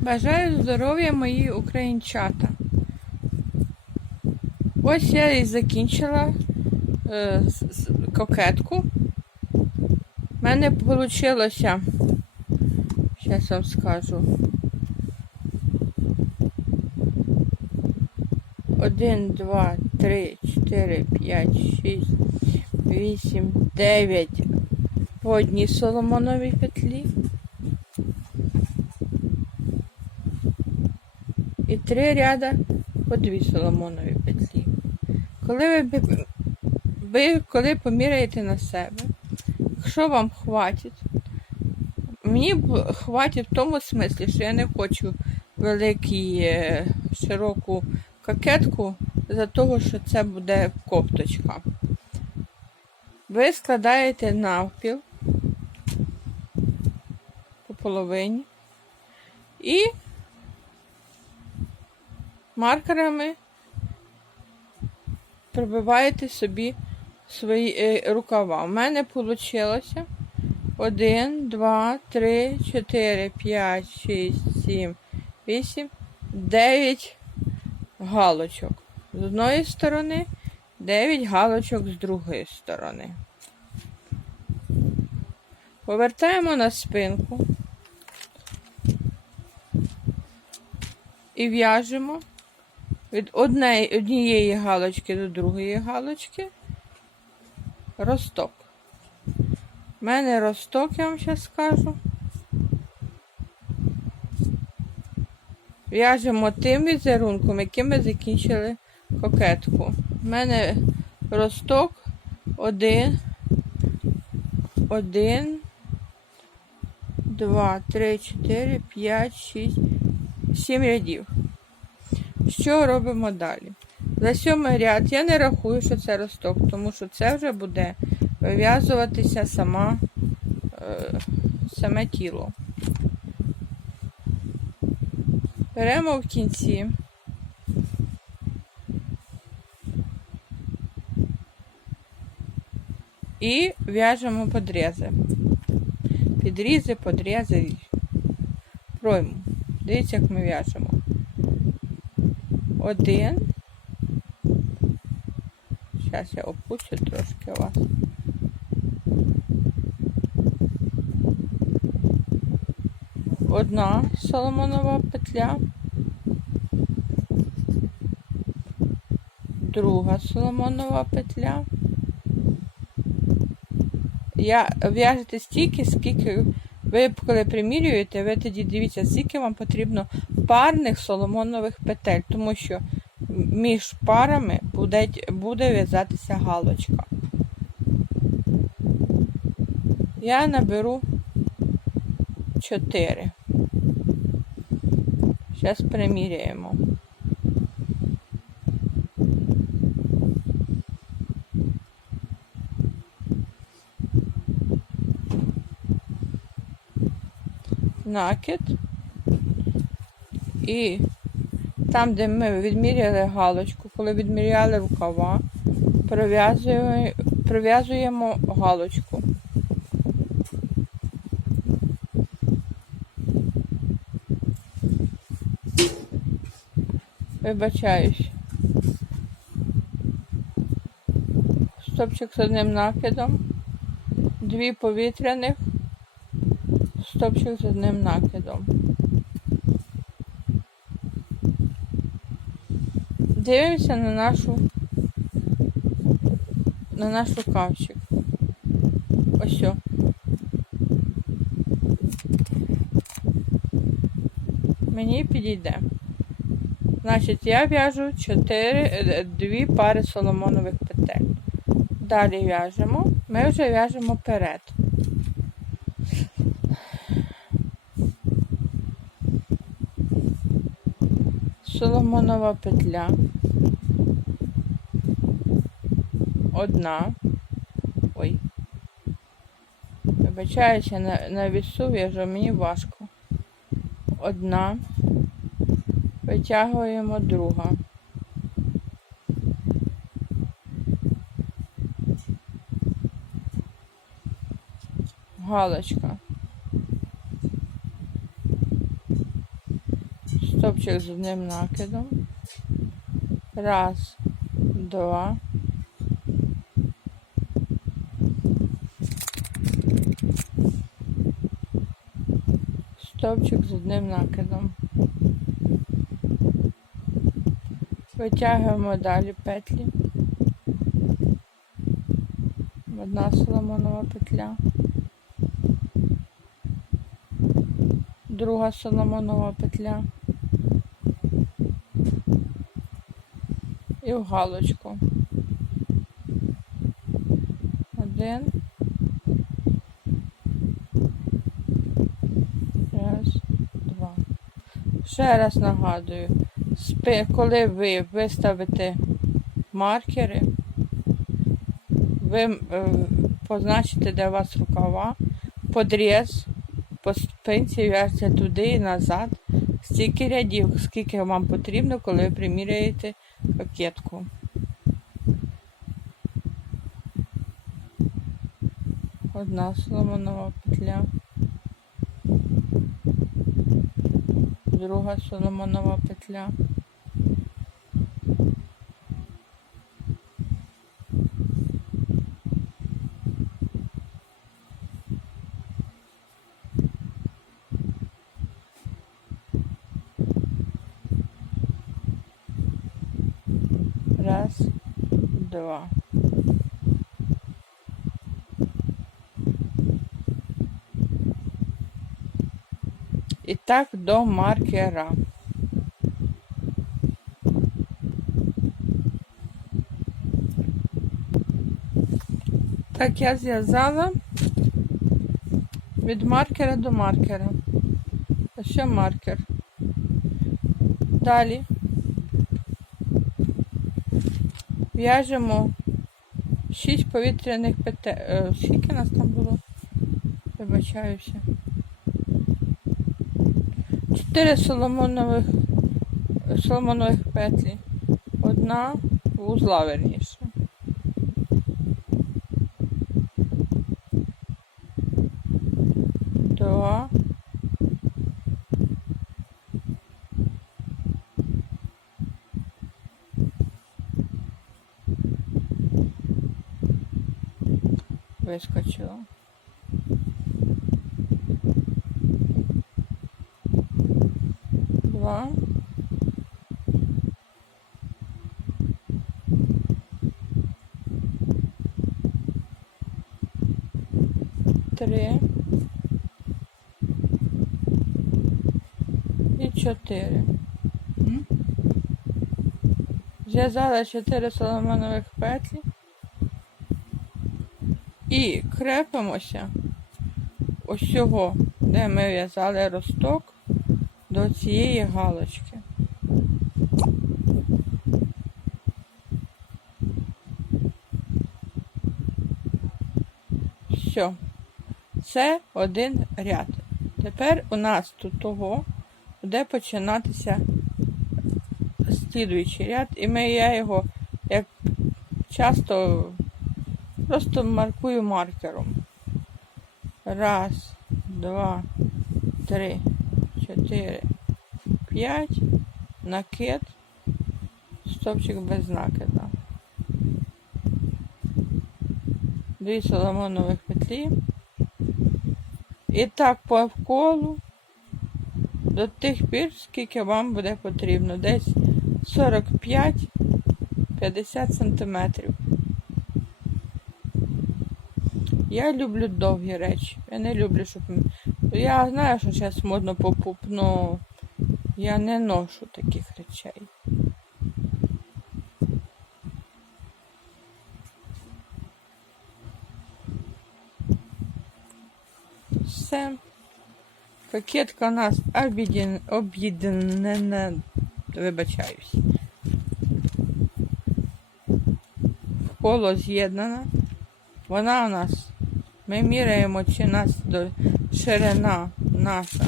Бажаю здоров'я мої українчата. Ось я і закінчила е, кокетку. У мене вийшло, зараз вам скажу. Один, два, три, чотири, п'ять, шість, вісім, дев'ять по одній соломоновій петлі. Три ряда по дві соломонові петлі. Коли ви, ви коли поміряєте на себе, якщо вам хватить, мені хватить в тому смислі, що я не хочу великий е, широку кокетку за того, що це буде кофточка. Ви складаєте навпіл по половині і маркерами пробиваєте собі свої е, рукава. У мене вийшло 1, 2, 3, 4, 5, 6, 7, 8, 9 галочок. З одної сторони, 9 галочок з другої сторони. Повертаємо на спинку і в'яжемо від однієї, галочки до другої галочки росток. У мене росток, я вам зараз скажу. В'яжемо тим візерунком, яким ми закінчили кокетку. У мене росток один, один, два, три, чотири, п'ять, шість, сім рядів. Що робимо далі? За сьомий ряд я не рахую, що це росток, тому що це вже буде вив'язуватися сама, е, саме тіло. Беремо в кінці. І в'яжемо подрізи. Підрізи, подрізи, пройму. Дивіться, як ми в'яжемо. Один. Зараз я опущу трошки вас. Одна соломонова петля. Друга соломонова петля. Я в'яжете стільки, скільки ви коли примірюєте, ви тоді дивіться, скільки вам потрібно парних соломонових петель, тому що між парами буде, буде в'язатися галочка. Я наберу 4. Зараз приміряємо. Накид. І там, де ми відміряли галочку, коли відміряли рукава, пров'язуємо галочку. Вибачаюсь. Стопчик з одним накидом, дві повітряних, стопчик з одним накидом. Дивимося на нашу на наш рукавчик. Ось. о. Мені підійде. Значить, я в'яжу 4, дві пари соломонових петель. Далі в'яжемо. Ми вже в'яжемо перед. Соломонова петля. Одна. Ой. Вибачаюся, на, на вісу в'яжу, мені важко. Одна. Витягуємо друга. Галочка. Стопчик з одним накидом. Раз, два. Стопчик з одним накидом. Витягуємо далі петлі. Одна соломонова петля. Друга соломонова петля. І в галочку. Один. Раз, два. Ще раз нагадую, коли ви виставите маркери, ви е, позначите, де у вас рукава, подріз, по спинці в'яжете туди і назад, стільки рядів, скільки вам потрібно, коли ви приміряєте кокетку. Одна соломонова петля. Друга соломонова петля. Раз, два. І так до маркера. Так я зв'язала від маркера до маркера. А ще маркер. Далі в'яжемо 6 повітряних петель. Скільки нас там було? Вибачаюся. 4 соломонових, соломонових петлі. Одна вузла верніше. Два. Вискочила. Два. Три. І чотири. Зв'язала чотири соломонових петлі. І крепимося ось цього, де ми в'язали росток до цієї галочки. Все. Це один ряд. Тепер у нас тут того буде починатися слідуючий ряд, і ми я його як часто просто маркую маркером. Раз, два, три, чотири, п'ять, накид, стопчик без накида. Дві соломонових петлі. І так по колу до тих пір, скільки вам буде потрібно. Десь 45-50 сантиметрів. Я люблю довгі речі. Я не люблю, щоб. Я знаю, що зараз модно попуп, але я не ношу таких речей. Все. Пакетка у нас об'єднана, вибачаюсь. Коло з'єднана. Вона у нас, ми міряємо, чи нас ширина наша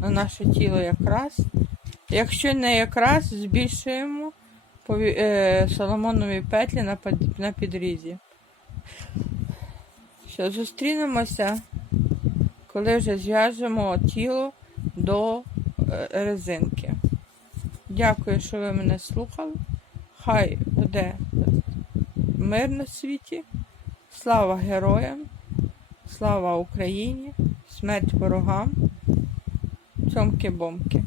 на наше тіло якраз. Якщо не якраз, збільшуємо е, соломонові петлі на, підрізі. Що, зустрінемося, коли вже зв'яжемо тіло до е, резинки. Дякую, що ви мене слухали. Хай буде мир на світі. Слава героям, слава Україні, смерть ворогам, цьомки-бомки.